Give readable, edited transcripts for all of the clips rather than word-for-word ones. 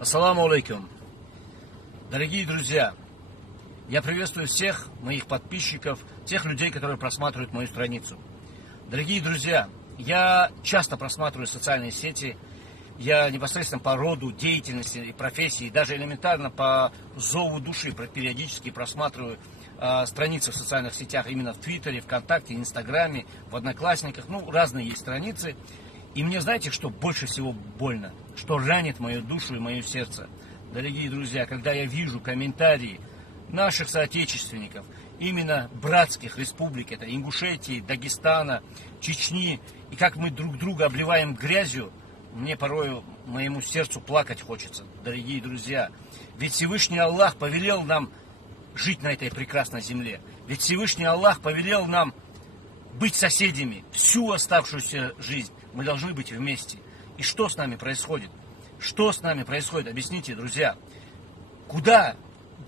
Ассаламу алейкум. Дорогие друзья, я приветствую всех моих подписчиков, тех людей, которые просматривают мою страницу. Дорогие друзья, я часто просматриваю социальные сети, я непосредственно по роду деятельности и профессии, даже элементарно по зову души периодически просматриваю страницы в социальных сетях, именно в Твиттере, ВКонтакте, Инстаграме, в Одноклассниках, разные есть страницы. И мне, знаете, что больше всего больно, что ранит мою душу и мое сердце? Дорогие друзья, когда я вижу комментарии наших соотечественников, именно братских республик, это Ингушетии, Дагестана, Чечни, и как мы друг друга обливаем грязью, мне порою моему сердцу плакать хочется, дорогие друзья. Ведь Всевышний Аллах повелел нам жить на этой прекрасной земле. Ведь Всевышний Аллах повелел нам быть соседями всю оставшуюся жизнь. Мы должны быть вместе. И что с нами происходит? Что с нами происходит? Объясните, друзья. Куда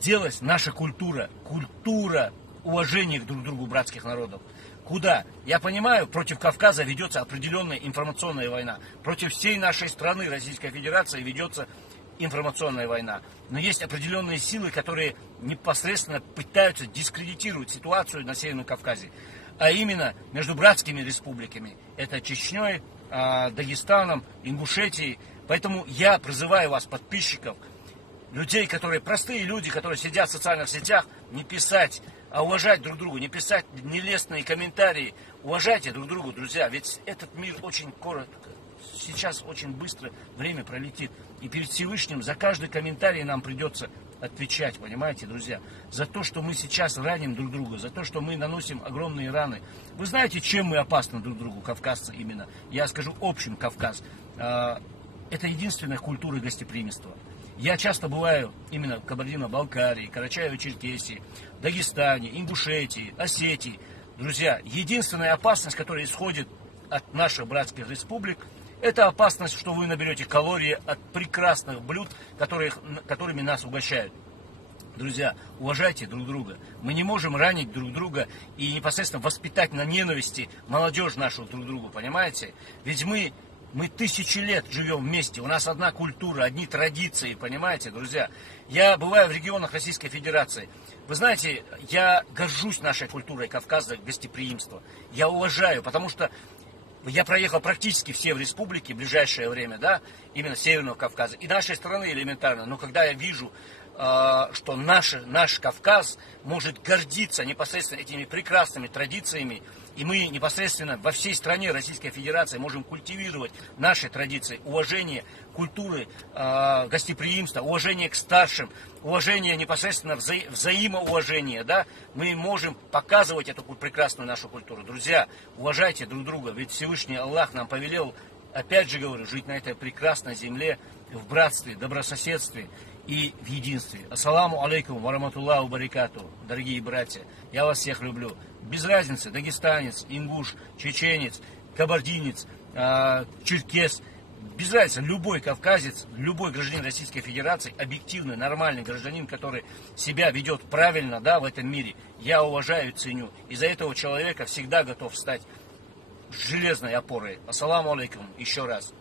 делась наша культура? Культура уважения друг к другу братских народов. Куда? Я понимаю, против Кавказа ведется определенная информационная война. Против всей нашей страны, Российской Федерации, ведется информационная война. Но есть определенные силы, которые непосредственно пытаются дискредитировать ситуацию на Северном Кавказе. А именно между братскими республиками. Это Чечней, Дагестаном, Ингушетией. Поэтому я призываю вас, подписчиков, людей, которые простые люди, которые сидят в социальных сетях, не писать, а уважать друг друга, не писать нелестные комментарии. Уважайте друг друга, друзья. Ведь этот мир очень коротко. Сейчас очень быстро время пролетит. И перед Всевышним за каждый комментарий нам придется отвечать, понимаете, друзья? За то, что мы сейчас раним друг друга, за то, что мы наносим огромные раны. Вы знаете, чем мы опасны друг другу, кавказцы именно? Я скажу общим Кавказ. Это единственная культура гостеприимства. Я часто бываю именно в Кабардино-Балкарии, Карачаево-Черкесии, Дагестане, Ингушетии, Осетии. Друзья, единственная опасность, которая исходит от наших братских республик, это опасность, что вы наберете калории от прекрасных блюд, которыми нас угощают. Друзья, уважайте друг друга. Мы не можем ранить друг друга и непосредственно воспитать на ненависти молодежь нашу друг другу, понимаете? Ведь мы 1000 лет живем вместе, у нас одна культура, одни традиции, понимаете, друзья? Я бываю в регионах Российской Федерации. Вы знаете, я горжусь нашей культурой Кавказа, гостеприимства. Я уважаю, потому что я проехал практически все в республике в ближайшее время, да, именно Северного Кавказа, и нашей страны элементарно. Но когда я вижу, что наш Кавказ может гордиться непосредственно этими прекрасными традициями, и мы непосредственно во всей стране Российской Федерации можем культивировать наши традиции, уважение культуры, гостеприимства, уважение к старшим, уважение непосредственно взаимоуважение, да, мы можем показывать эту прекрасную нашу культуру. Друзья, уважайте друг друга, ведь Всевышний Аллах нам повелел, опять же говорю, жить на этой прекрасной земле в братстве, добрососедстве и в единстве. Ассаламу алейкум ва рахматуллахи ва баракатуху. Дорогие братья, я вас всех люблю. Без разницы, дагестанец, ингуш, чеченец, кабардинец, черкес. Без разницы, любой кавказец, любой гражданин Российской Федерации, объективный, нормальный гражданин, который себя ведет правильно, да, в этом мире, я уважаю и ценю. И за этого человека всегда готов стать железной опорой. Ассаламу алейкум еще раз.